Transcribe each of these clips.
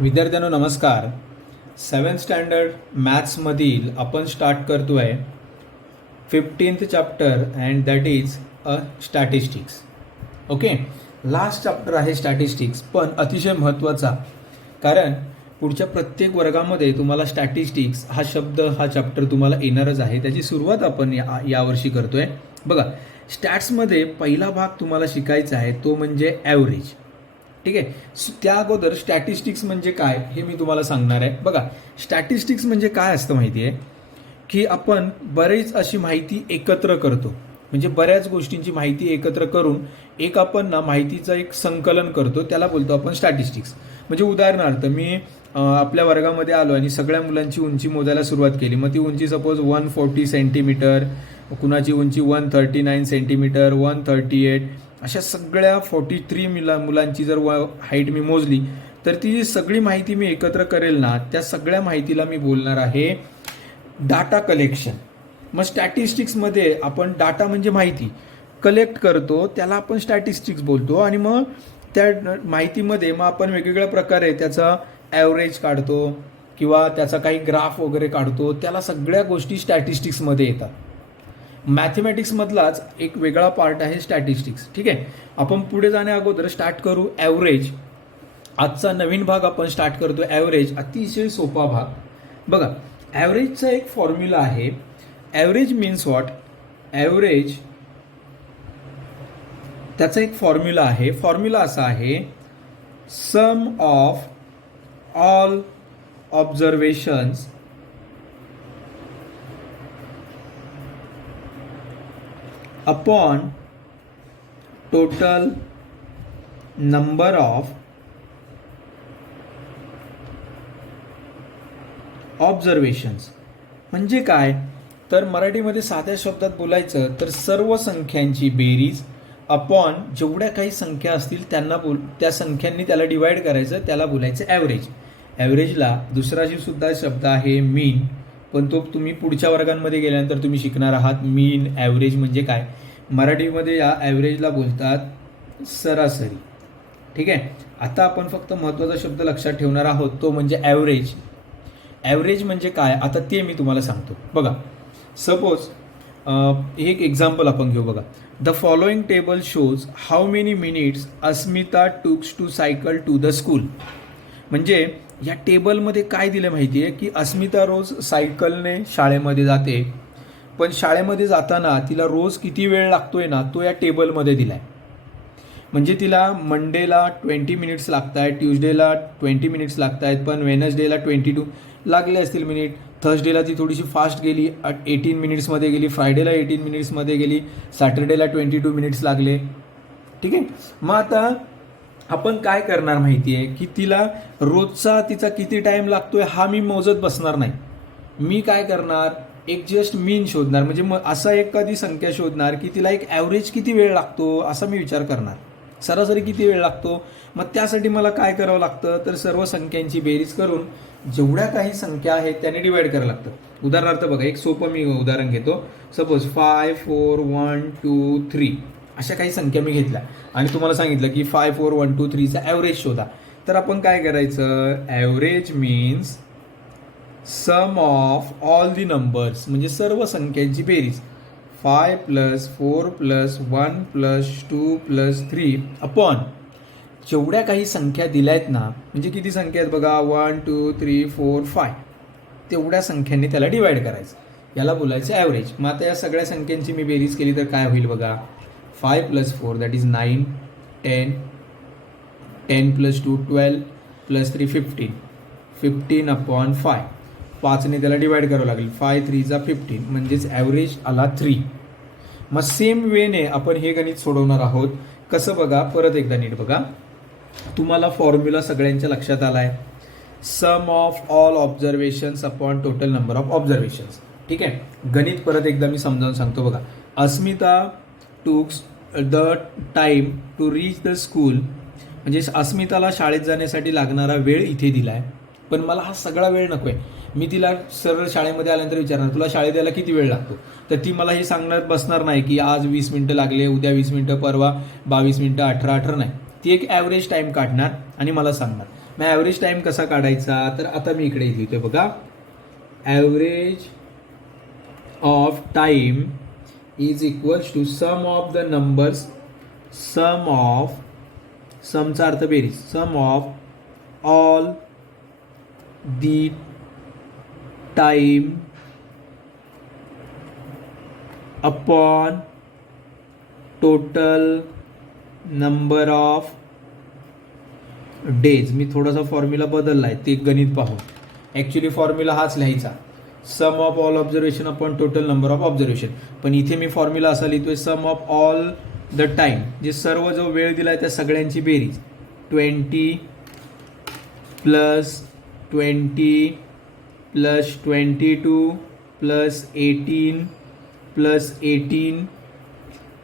विद्यार्थ्यांनो नमस्कार. 7th standard मॅथ्समधील आपण स्टार्ट करतो आहे 15th chapter and that is a statistics. Okay, last chapter आहे स्टॅटिस्टिक्स, पण अतिशय महत्त्वाचा, कारण पुढच्या प्रत्येक वर्गामध्ये तुम्हाला स्टॅटिस्टिक्स हा शब्द हा चॅप्टर तुम्हाला येणारच आहे. त्याची सुरुवात आपण यावर्षी करतो आहे. बघा, स्टॅट्समध्ये पहिला भाग तुम्हाला शिकायचा आहे तो म्हणजे ॲव्हरेज. ठीक आहे, त्या अगोदर स्टॅटिस्टिक्स म्हणजे काय हे मी तुम्हाला सांगणार आहे. बघा, स्टॅटिस्टिक्स म्हणजे काय असतं माहिती आहे की आपण बरेच अशी माहिती एकत्र करतो, म्हणजे बऱ्याच गोष्टींची माहिती एकत्र करून एक आपण माहितीचं एक संकलन करतो, त्याला बोलतो आपण स्टॅटिस्टिक्स. म्हणजे उदाहरणार्थ मी आपल्या वर्गामध्ये आलो आणि सगळ्या मुलांची उंची मोजायला सुरुवात केली. मग ती उंची सपोज 140 सेंटीमीटर, कुणाची उंची 139 सेंटीमीटर, 138, अशा सगळ्या 43 मुलांची जर हाईट मी मोजली तर ती सगळी माहिती मी एकत्र करेल ना, त्या सगळ्या माहितीला मी बोलणार आहे डाटा कलेक्शन. मग स्टॅटिस्टिक्समध्ये आपण डाटा म्हणजे माहिती कलेक्ट करतो, त्याला आपण स्टॅटिस्टिक्स बोलतो. आणि मग त्या माहितीमध्ये मग आपण वेगवेगळ्या प्रकारे त्याचा ॲव्हरेज काढतो किंवा त्याचा काही ग्राफ वगैरे काढतो, त्याला सगळ्या गोष्टी स्टॅटिस्टिक्समध्ये येतात. मॅथमॅटिक्समधलाच एक वेगळा पार्ट आहे स्टॅटिस्टिक्स. ठीक आहे, आपण पुढे जाण्या अगोदर स्टार्ट करू ॲव्हरेज. आजचा नवीन भाग आपण स्टार्ट करतो ॲव्हरेज, अतिशय सोपा भाग. बघा, ॲव्हरेजचा एक फॉर्म्युला आहे. Average means what? ॲव्हरेज त्याचा एक फॉर्म्युला आहे. फॉर्म्युला असा आहे, sum of all observations upon total number of observations. म्हणजे काय? तर मराठीमध्ये साध्या शब्दात बोलायचं तर सर्व संख्यांची बेरीज अपॉन जेवढ्या काही संख्या असतील त्या संख्यांनी त्याला डिवाइड करायचं, त्याला बोलायचं ॲव्हरेज. ॲव्हरेजला दुसरा सुद्धा शब्द आहे मीन, पण तो तुम्ही पुढच्या वर्गांमध्ये गेल्यानंतर तुम्ही शिकणार आहात. मीन ॲव्हरेज म्हणजे काय. मराठीमध्ये या ॲव्हरेजला बोलतात सरासरी. ठीक आहे, आता आपण फक्त महत्त्वाचा शब्द लक्षात ठेवणार आहोत, तो म्हणजे ॲव्हरेज. ॲव्हरेज म्हणजे काय आता ते मी तुम्हाला सांगतो. बघा, सपोज एक एक्झाम्पल आपण घेऊ. बघा, the following table shows how many minutes Asmita tooks to cycle to the school. म्हणजे या टेबलमध्ये काय दिलं माहिती आहे की अस्मिता रोज सायकलने शाळेमध्ये जाते, पण शाळेमध्ये जाताना तिला रोज किती वेळ लागतोय ना, तो या टेबलमध्ये दिला आहे. म्हणजे तिला मंडेला 20 मिनिट्स लागत आहेत, ट्यूजडेला 20 मिनिट्स लागत आहेत, पण वेनसडेला 22 लागले असतील मिनिट. थर्सडेला ती थोडीशी फास्ट गेली, 18 मिनिट्समध्ये गेली. फ्रायडेला 18 मिनिट्समध्ये गेली. सॅटर्डेला 22 मिनिट्स लागले. ठीक आहे, मग आता आपण काय करणार माहिती आहे की तिला रोजचा तिचा किती टाईम लागतोय हा मी मोजत बसणार नाही. मी काय करणार, एक जस्ट मीन शोधणार. म्हणजे मग असा एखादी संख्या शोधणार की तिला एक ॲव्हरेज किती वेळ लागतो असा मी विचार करणार, सरासरी किती वेळ लागतो. मग त्यासाठी मला काय करावं लागतं, तर सर्व संख्यांची बेरीज करून जेवढ्या काही संख्या आहेत त्याने डिवाइड करावं लागतं. उदाहरणार्थ बघा, एक सोपं मी उदाहरण घेतो. सपोज 5 4 1 2 3 अशा काही संख्या मी घेतल्या आणि तुम्हाला सांगितलं की 5 4 1 2 3चा ॲव्हरेज शोधा. तर आपण काय करायचं, average means sum of all the numbers, म्हणजे सर्व संख्यांची बेरीज. 5 + 4 + 1 + 2 + 3 अपॉन जेवढ्या काही संख्या दिल्या आहेत ना, म्हणजे किती संख्या आहेत बघा, 1 2 3 4 5, तेवढ्या संख्यांनी त्याला डिवाइड करायचं, याला बोलायचं ॲव्हरेज. मग आता या सगळ्या संख्यांची मी बेरीज केली तर काय होईल बघा, 5 + 4 दॅट इज 9 10 10 + 2 12 + 3 15 15 अपॉन 5. 5ने त्याला डिवाइड करावं लागेल. 5 3 = 15, म्हणजेच ॲव्हरेज आला 3. मग सेम वेने आपण हे गणित सोडवणार आहोत. कसं बघा, परत एकदा नीट बघा, तुम्हाला फॉर्म्युला सगळ्यांच्या लक्षात आला आहे. Sum of all observations upon total number of observations. ठीक आहे, गणित परत एकदा मी समजावून सांगतो. बघा, Asmita tooks the time to reach the school, म्हणजे अस्मिताला शाळेत जाण्यासाठी लागणारा वेळ इथे दिला आहे, पण मला हा सगळा वेळ नको आहे. मी तिला सरळ शाळेमध्ये आल्यानंतर विचारणार, तुला शाळेत यायला किती वेळ लागतो, तर ती मला हे सांगणार बसणार नाही की आज 20 मिनटं लागले, उद्या 20 मिनटं, परवा 22 मिनटं, 18 नाही. ती एक ॲव्हरेज टाईम काढणार आणि मला सांगणार. मग ॲव्हरेज टाईम कसा काढायचा, तर आता मी इकडे लिहितोय बघा. Average of time is equals to sum of the numbers, समचा अर्थ बेरीज, sum of all the time upon total number of days. मी थोडासा फॉर्म्युला बदलला आहे, ते गणित पाहू. ॲक्च्युली फॉर्म्युला हाच लिहायचा, sum of all observation upon total number of observation. पण इथे मी फॉर्म्युला असा लिहितोय, sum of all the time, जे सर्व जो वेळ दिला आहे त्या सगळ्यांची बेरीज, 20 plus 20 plus 22 plus 18 plus 18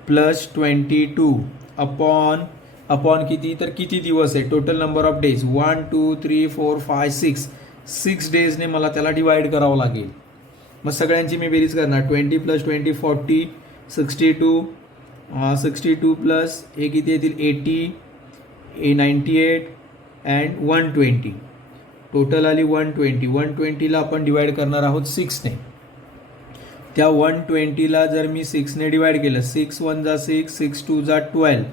plus 22 upon किती, तर किती दिवस आहे, टोटल नंबर ऑफ डेज 1 2 3 4 5 6 डेजने मला त्याला डिवाइड करावं लागेल. मग सगळ्यांची मी बेरीज करणार, 20 प्लस 20 40 62 प्लस हे किती येतील 80 98 अँड 120, टोटल आली 120. 120ला आपण डिवाइड करणार आहोत 6ने. त्या 120ला जर मी 6ने डिवाइड केलं, 6 1 जा 6, 6 2 जा 12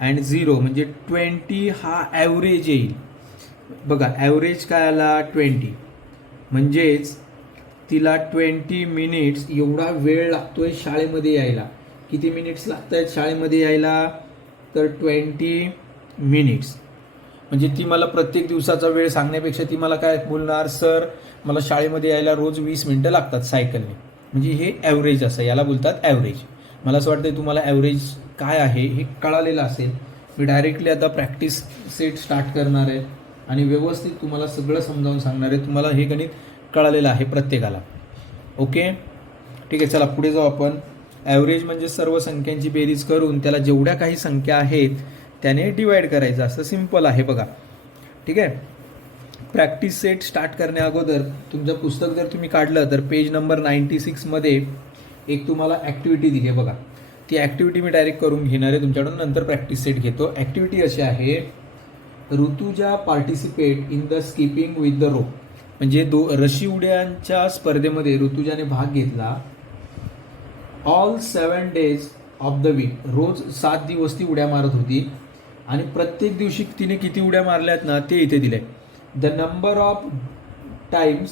अँड 0 म्हणजे 20 हा ॲव्हरेज येईल. बघा ॲव्हरेज काय आला 20, म्हणजेच तिला 20 मिनिट्स एवढा वेळ लागतोय शाळेमध्ये यायला. किती मिनिट्स लागत आहेत शाळेमध्ये यायला, तर 20 मिनिट्स. म्हणजे ती मला प्रत्येक दिवसाचा वेळ सांगण्यापेक्षा ती मला काय बोलणार, सर मला शाळेमध्ये यायला रोज 20 मिनटं लागतात सायकलने. म्हणजे हे ॲव्हरेज असं, याला बोलतात ॲव्हरेज. मला असं वाटतं तुम्हाला ॲव्हरेज काय आहे हे कळालेलं असेल. मी डायरेक्टली आता प्रॅक्टिस सेट स्टार्ट करणार आहे आणि व्यवस्थित तुम्हाला सगळं समजावून सांगणार आहे. तुम्हाला हे गणित कळालेलं आहे प्रत्येकाला. ओके ठीक आहे, चला पुढे जाऊ आपण. ॲव्हरेज म्हणजे सर्व संख्यांची बेरीज करून त्याला जेवढ्या काही संख्या आहेत त्याने डिवाइड करायचं, असं सिम्पल आहे बघा. ठीक आहे, प्रॅक्टिस सेट स्टार्ट करण्या अगोदर तुमचं पुस्तक जर तुम्ही काढलं तर पेज नंबर 96मध्ये एक तुम्हाला ॲक्टिव्हिटी दिली आहे बघा. ती ॲक्टिव्हिटी मी डायरेक्ट करून घेणार आहे तुमच्याकडून, नंतर प्रॅक्टिस सेट घेतो. ॲक्टिव्हिटी अशी आहे, Rutuja participate in the skipping with the rope. म्हणजे रशी उड्यांच्या स्पर्धेमध्ये ऋतुजाने भाग घेतला. All 7 days of the week, रोज 7 दिवस ती उड्या मारत होती आणि प्रत्येक दिवशी तिने किती उड्या मारल्यात ना ते इथे दिले. The number of times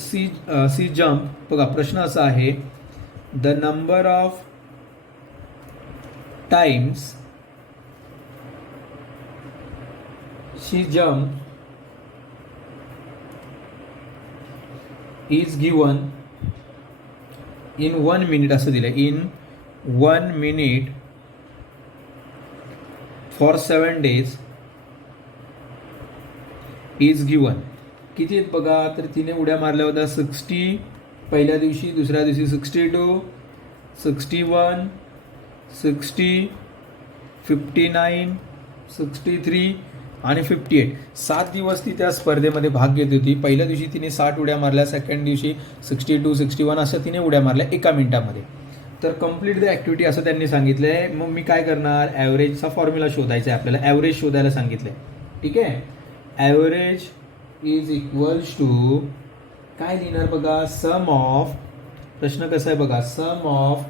she jump. बघा प्रश्न असा आहे, the number of times she jump is given in 1 minute असं दिलं. In 1 minute for 7 days is given. किती आहेत बघा, तर तिने उड्या मारल्या होत्या 60 पहिल्या दिवशी, दुसऱ्या दिवशी 62 61 60 59 63 आणि 58. 7 दिवस ती त्या स्पर्धेमध्ये भाग घेत होती. पहिल्या दिवशी तिने 60 उड्या मारल्या, सेकंड दिवशी 62 61 असं तिने उड्या मारल्या एका मिनिटामध्ये. तर कम्प्लीट द ॲक्टिव्हिटी असं त्यांनी सांगितलं आहे. मग मी काय करणार, ॲव्हरेजचा फॉर्म्युला शोधायचा आहे आपल्याला. ॲव्हरेज शोधायला सांगितलं आहे. ठीक आहे, ॲव्हरेज इज इक्वल्स टू काय लिहिणार बघा, सम ऑफ, प्रश्न कसा आहे बघा, sum of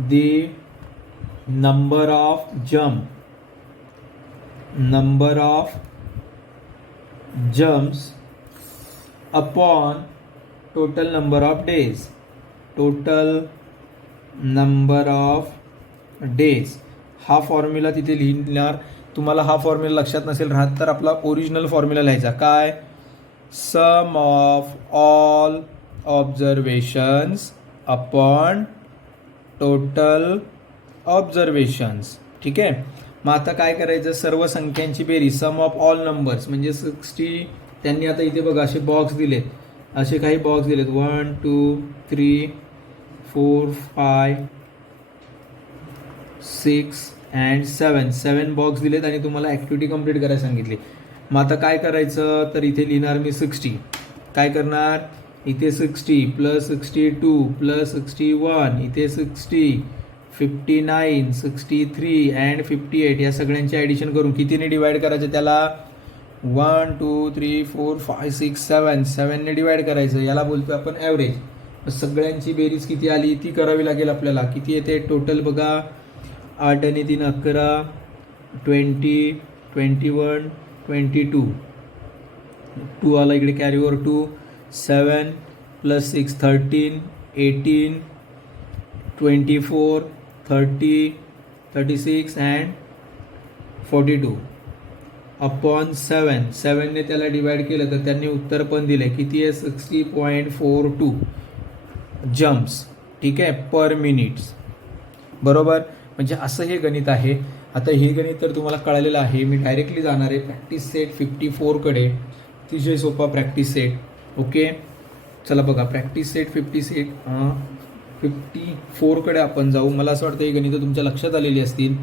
the number of jumps upon total number of days. हा फॉर्म्युला तिथे लिहिणार. तुम्हाला हा फॉर्म्युला लक्षात नसेल राहत तर आपला ओरिजिनल फॉर्म्युला लिहायचा. काय, sum of all observations upon total observations. ठीक आहे, मग आता काय करायचं, सर्व संख्यांची बेरीज, सम ऑफ ऑल नंबर्स म्हणजे 60. त्यांनी आता इथे बघा असे बॉक्स दिलेत, असे काही बॉक्स दिलेत 1 2 3 4 5 6 अँड 7 बॉक्स दिलेत आणि तुम्हाला ॲक्टिव्हिटी कंप्लीट करायला सांगितली. मग आता काय करायचं, तर इथे लिहिणार मी 60. काय करणार, इथे 60 प्लस 62 प्लस 61, इथे 60 59 63 अँड 58 या सगळ्यांची ॲडिशन करून कितीने डिवाइड करायचं त्याला, 1 2 3 4 5 6 7 7ने डिवाइड करायचं, याला बोलतो आपण ॲव्हरेज. सगळ्यांची बेरीज किती आली ती करावी लागेल आपल्याला. किती येते टोटल बघा, 8 आणि 3 11, 20 21 22, 2 आला इकडे कॅरी ओव्हर 2, 7 + 6 13, 18, 24, 30, 36 अँड 42 अपॉन 7. 7ने त्याला डिवाइड केलं तर त्यांनी उत्तर पण दिले. किती आहे 60.42 जम्प्स, ठीक आहे, पर मिनिट्स. बरोबर. म्हणजे असं हे गणित आहे. आता हे गणित तर तुम्हाला कळलेलं आहे. मी डायरेक्टली जाणार आहे प्रॅक्टिस सेट 54कडे. अतिशय सोपा प्रॅक्टिस सेट. ओके, चला बघा प्रॅक्टिस सेट 54कडे आपण जाऊ. मला असं वाटतं ही गणितं तुमच्या लक्षात आलेली असतील.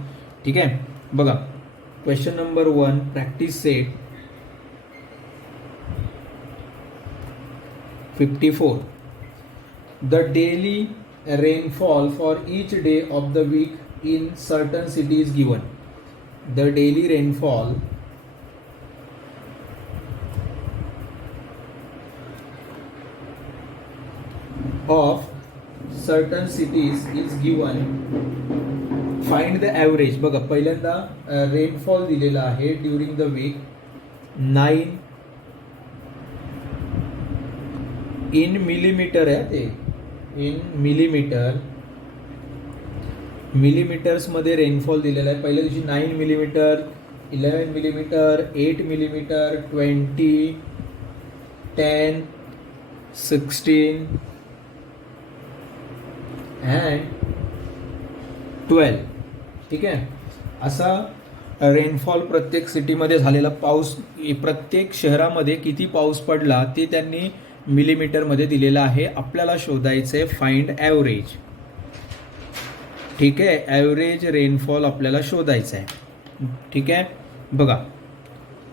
ठीक आहे, बघा question number 1, practice set 54. The daily rainfall for each day of the week in certain city is given. The daily rainfall of certain cities is given. Find the average. बघा पहिल्यांदा रेनफॉल दिलेला आहे during the week 9 in millimeter आहे ते. In millimetre, मिलीमीटर्समध्ये rainfall दिलेला आहे. पहिल्या दिवशी 9 मिलीमीटर, 11 मिलीमीटर, 8 मिलीमीटर, 20, 10, 16 अँड 12. ठीक आहे, असा रेनफॉल प्रत्येक सिटीमध्ये झालेला. पाऊस प्रत्येक शहरामध्ये किती पाऊस पडला ते त्यांनी मिलीमीटरमध्ये दिलेलं आहे. आपल्याला शोधायचं आहे फाइंड ॲव्हरेज. ठीक आहे, ॲव्हरेज रेनफॉल आपल्याला शोधायचं आहे. ठीक आहे, बघा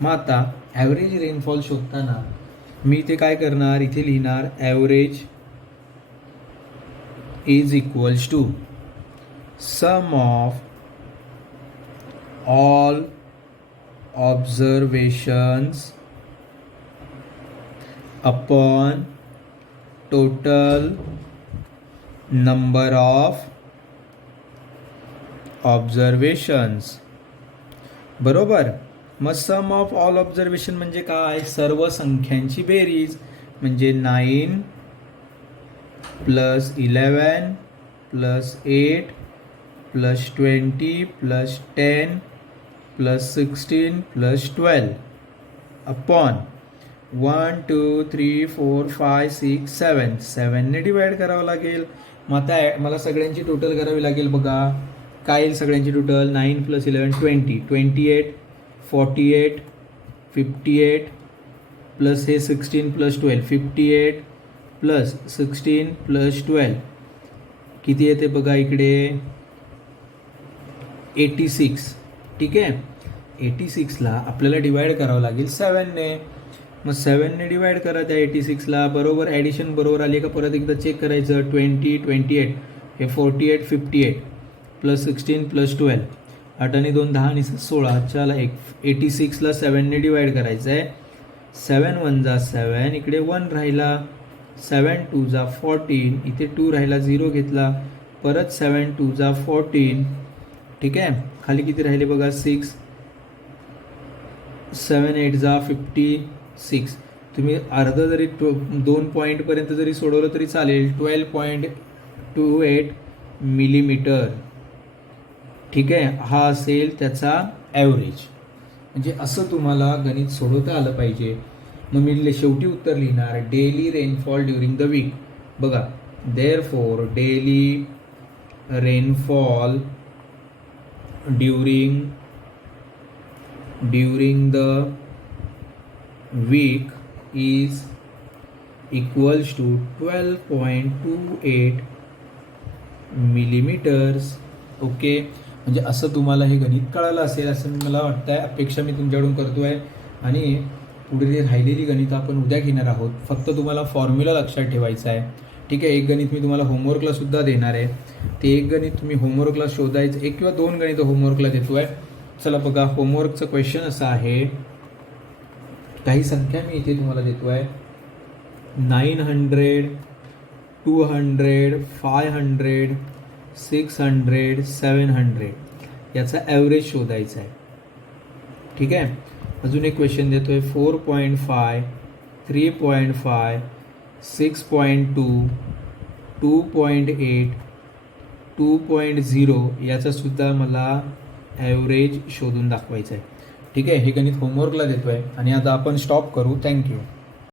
मग आता ॲव्हरेज रेनफॉल शोधताना मी ते काय करणार, इथे लिहिणार average is equals to sum of all observations upon total number of observations. बरोबर. मग सम ऑफ ऑल ऑब्झर्वेशन म्हणजे काय, सर्व संख्यांची बेरीज. म्हणजे 9 + 11 + 8 + 20 + 10 + 16 + 12 अपॉन 1 2 3 4 5 6 7. 7ने डिवाइड करावं लागेल. मग आता मला सगळ्यांची टोटल करावी लागेल. बघा काय येईल सगळ्यांची टोटल, 9 + 11 20, 28, 48, 58 प्लस हे 16 + 12, 58 + 16 + 12 किती येते बघा इकडे 86. ठीक आहे, 86ला आपल्याला डिवाइड करावं लागेल 7ने. मग 7ने डिवाइड करा त्या 86ला. बरोबर, ॲडिशन बरोबर आली का परत एकदा चेक करायचं. 20, 28 हे 48, 58 + 16 + 12, 8 आणि 2 10 आणि 16. चला 86ला 7ने डिवाइड करायचं आहे. 7 × 1 = 7, इकडे 1 राहिला. 7 × 2 = 14, इथे 2 राहिला, 0 घेतला. परत 7 × 2 = 14. ठीक आहे, खाली किती राहिले बघा 6. 7 × 8 = 56. तुम्ही अर्ध जरी 2 पॉईंटपर्यंत जरी सोडवलं तरी चालेल. 12.28 मिलीमीटर. ठीक आहे, हा असेल त्याचा ॲव्हरेज. म्हणजे असं तुम्हाला गणित सोडवता आलं पाहिजे. मग मी शेवटी उत्तर लिहिणार daily rainfall during the week. बघा therefore daily rainfall during the week is equals to 12.28 millimetres. Okay, म्हणजे असं तुम्हाला हे गणित कळालं असेल असं मला वाटतं आहे. अपेक्षा मी तुमच्याकडून करतो आहे. आणि पुढे राहिलेली गणितं आपण उद्या घेणार आहोत. फक्त तुम्हाला फॉर्म्युला लक्षात ठेवायचा आहे. ठीक आहे, एक गणित मी तुम्हाला होमवर्कला सुद्धा देणार आहे. ते एक गणित तुम्ही होमवर्कला शोधायचं. 1 किंवा 2 गणितं होमवर्कला देतो आहे. चला बघा, होमवर्कचं क्वेश्चन असं आहे काही संख्या मी इथे तुम्हाला देतो आहे 900, 200, 500, 600, 700 याचा ॲव्हरेज शोधायचा आहे. ठीक आहे. अजून एक क्वेश्चन देतो आहे 4.5, 3.5, 6.2, 2.8, 2.0 याचा सुद्धा मला ॲव्हरेज शोधून दाखवायचा आहे. ठीक आहे. हे गणित होमवर्कला देतो आहे आणि आता आपण स्टॉप करू. थँक्यू.